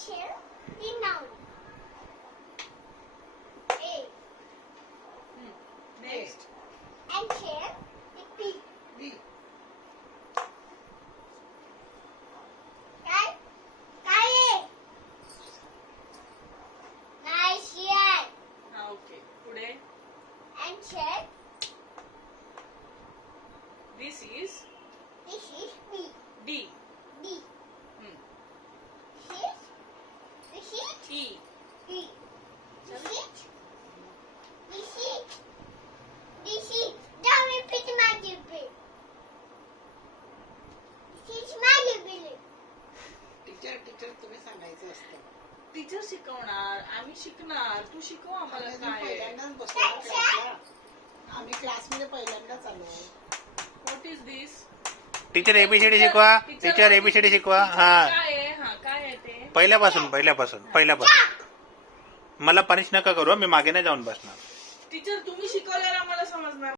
chair, the noun. A. Next. And chair, the P. B. Right? Kale. Nice chair. Okay. Today, And chair, this is this is B. D. D. Hmm. This is E. E. This is this is this is. Don't repeat magic bill. This is magic bill. Teacher तुम्ही सांगायचं असतं. Teacher शिकवणार, आम्ही शिकणार. तू शिकव आम्हाला आम्ही काय आहे. पहिल्यांदाच बसलो ना क्लासला. आम्ही क्लासमध्ये पहिल्यांदाच आलो. What is this? Teacher A B C D शिकवा. टीचर एबीसीडी शिकवा. हा, काय आहे? हा काय आहे ते? पहिल्यापासून मला पनिश नका करू. मी मागे नाही जाऊन बसणार. टीचर तुम्ही शिकवल्यावर आम्हाला समजणार.